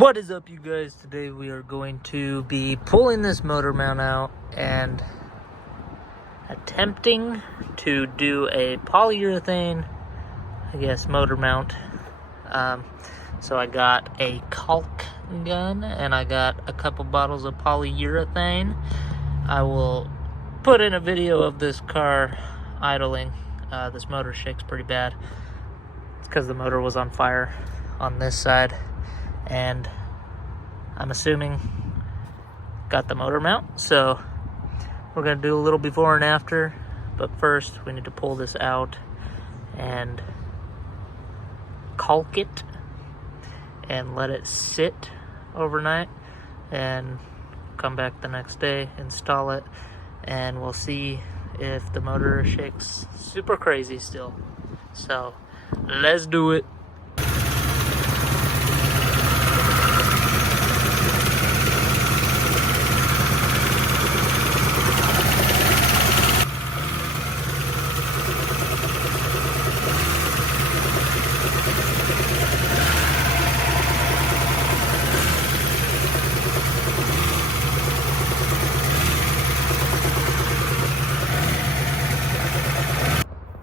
What is up, you guys? Today we are going to be pulling this motor mount out and attempting to do a polyurethane, motor mount. So I got a caulk gun and I got a couple bottles of polyurethane. I will put in a video of this car idling. This motor shakes pretty bad. It's because the motor was on fire on this side. And I'm assuming got the motor mount, so we're gonna do a little before and after, but first we need to pull this out and caulk it and let it sit overnight and come back the next day, install it, and we'll see if the motor shakes super crazy still. So let's do it.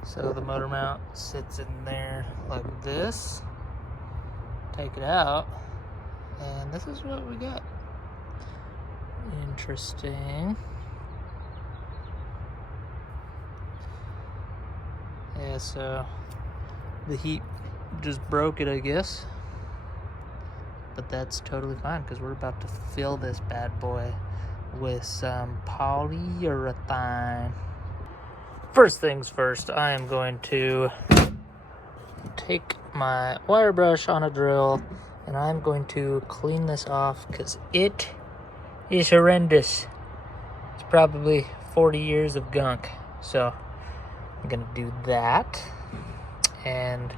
So the motor mount sits in there like this. Take it out, and this is what we got. Interesting. Yeah, so the heat just broke it, I guess. But that's totally fine because we're about to fill this bad boy with some polyurethane. First things first, I am going to take my wire brush on a drill and I'm going to clean this off because it is horrendous. It's probably 40 years of gunk. So I'm gonna do that. And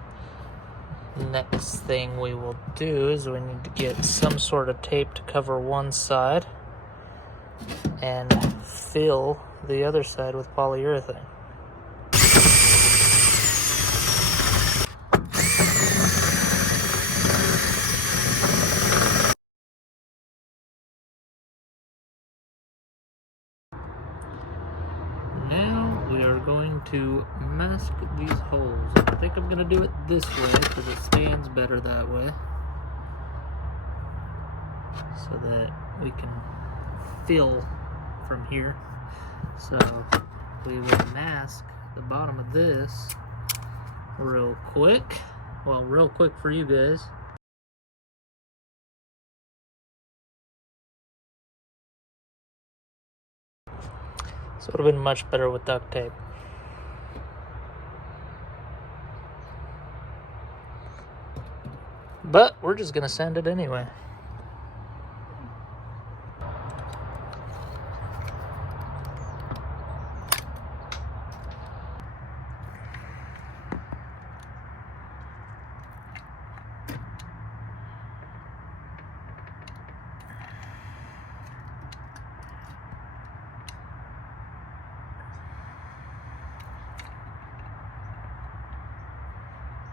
next thing we will do is we need to get some sort of tape to cover one side and fill the other side with polyurethane. Now we are going to mask these holes. I think I'm going to do it this way because it stands better that way, so that we can fill from here. So we will mask the bottom of this real quick. Well, real quick for you guys. So it would have been much better with duct tape. But we're just gonna sand it anyway.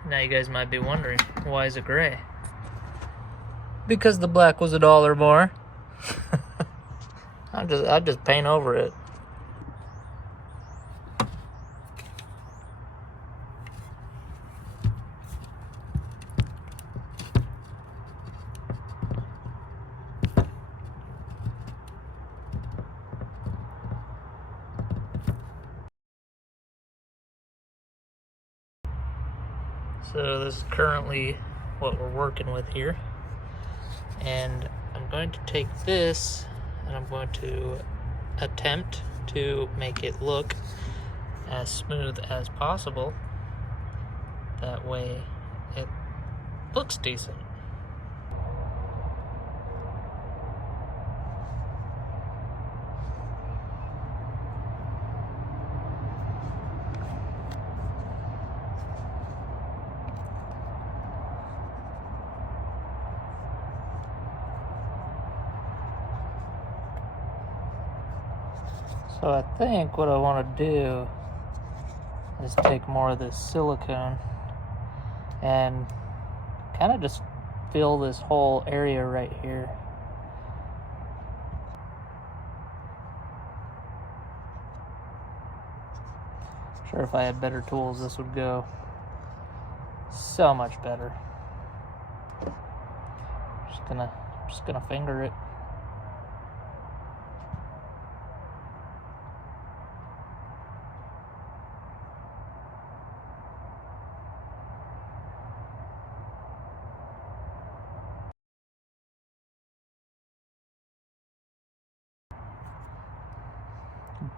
Now you guys might be wondering, why is it gray? Because the black was $1 more. I just paint over it. So this is currently what we're working with here. And I'm going to take this and I'm going to attempt to make it look as smooth as possible. That way it looks decent. So I think what I want to do is take more of this silicone and kind of just fill this whole area right here. Sure, if I had better tools, this would go so much better. Just gonna finger it.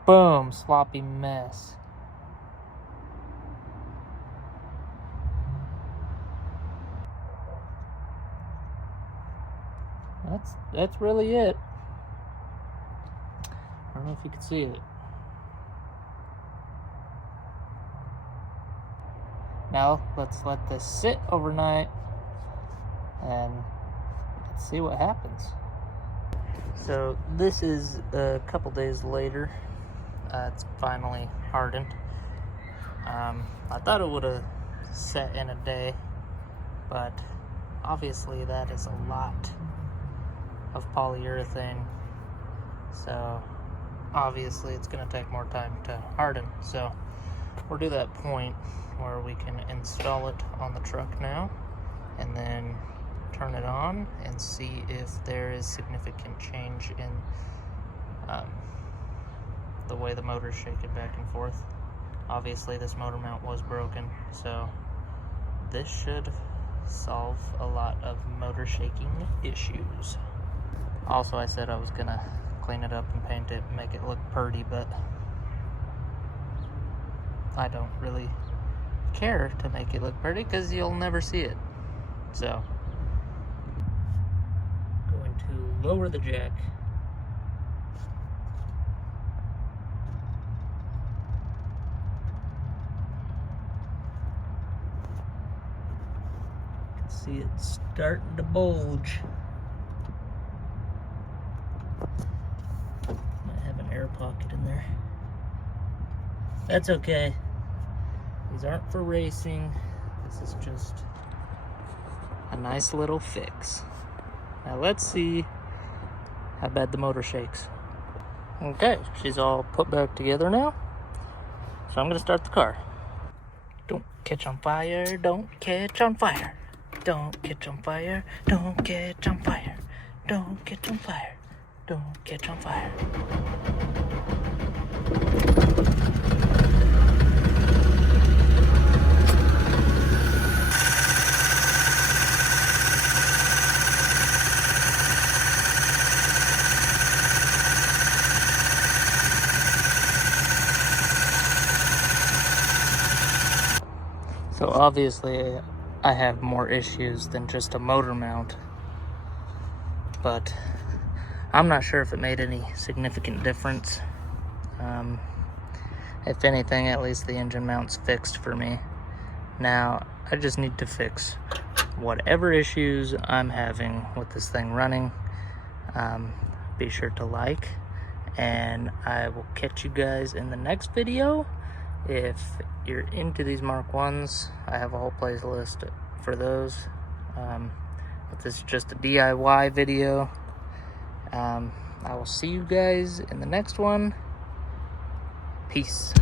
Boom, sloppy mess. That's really it. I don't know if you can see it. Now let's let this sit overnight and let's see what happens. So this is a couple days later. It's finally hardened. I thought it would have set in a day, but obviously that is a lot of polyurethane, so obviously it's going to take more time to harden. So we're to that point where we can install it on the truck now and then turn it on and see if there is significant change in the way the motor's shaking back and forth. Obviously this motor mount was broken, so this should solve a lot of motor shaking issues. Also, I said I was gonna clean it up and paint it and make it look pretty, but I don't really care to make it look pretty because you'll never see it. So, going to lower the jack. See it starting to bulge. Might have an air pocket in there. That's okay. These aren't for racing. This is just a nice little fix. Now let's see how bad the motor shakes. Okay, she's all put back together now. So I'm gonna start the car. Don't catch on fire, don't catch on fire. Don't catch on fire, don't catch on fire. Don't catch on fire, don't catch on fire. So obviously I have more issues than just a motor mount, but I'm not sure if it made any significant difference. If anything, at least the engine mount's fixed for me. Now, I just need to fix whatever issues I'm having with this thing running. Be sure to like, and I will catch you guys in the next video. If you're into these Mark 1s, I have a whole playlist for those. But this is just a DIY video. I will see you guys in the next one. Peace.